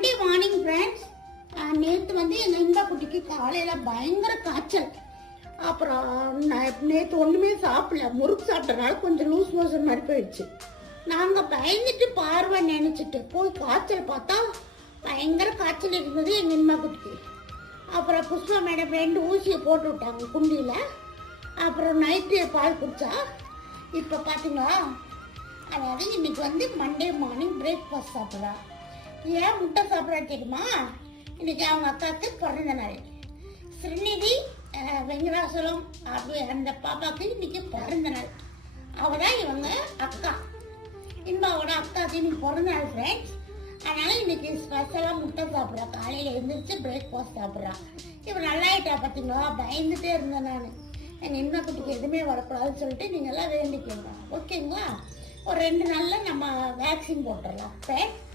Monday morning friends நேற்று வந்து எங்கள் இந்த குட்டிக்கு காலையில் பயங்கர காய்ச்சல். அப்புறம் நேற்று ஒன்றுமே சாப்பிடல. முறுக்கு சாப்பிட்டனால கொஞ்சம் லூஸ் மோஷன் மாதிரி போயிடுச்சு. நாங்கள் பயந்துட்டு பார்வை நினச்சிட்டு போய் காய்ச்சல் பார்த்தா பயங்கர காய்ச்சல் இருந்தது எங்கள் இன்மா குட்டிக்கு. அப்புறம் புஷ்பா மேடம் ரெண்டு ஊசியை போட்டு விட்டாங்க குண்டியில். அப்புறம் நைட்டு பால் குடித்தா இப்போ பார்த்தீங்களா அதாவது இன்னைக்கு வந்து மண்டே மார்னிங் பிரேக்ஃபாஸ்ட் சாப்பிட்றா. ஏன் முட்டை சாப்பிட்றா தெரியுமா இன்னைக்கு அவங்க அக்காவுக்கு பிறந்த நாள் ஸ்ரீநிதி வெங்கடாசலம் அப்படி அந்த பாப்பாவுக்கு இன்னைக்கு பிறந்த நாள் அவதான் இவங்க அக்கா. இன்பாவோட அக்காவுக்கு இன்னைக்கு பிறந்த நாள் ஃப்ரெண்ட்ஸ் அதனால இன்னைக்கு ஸ்பெஷலாக முட்டை சாப்பிட்றா. காலையில் எழுந்திரிச்சு பிரேக்ஃபாஸ்ட் சாப்பிட்றா. இவன் நல்லாயிட்டா பார்த்தீங்களா பயந்துட்டே இருந்தேன் நான். எங்கள் இன்பா குட்டிக்கு எதுவுமே வரக்கூடாதுன்னு சொல்லிட்டு நீங்கள் எல்லாம் வேண்டிக்கோங்க. ஓகேங்களா? ஒரு ரெண்டு நாளில் நம்ம வேக்சின் போட்டுடலாம் ஃப்ரெண்ட்ஸ்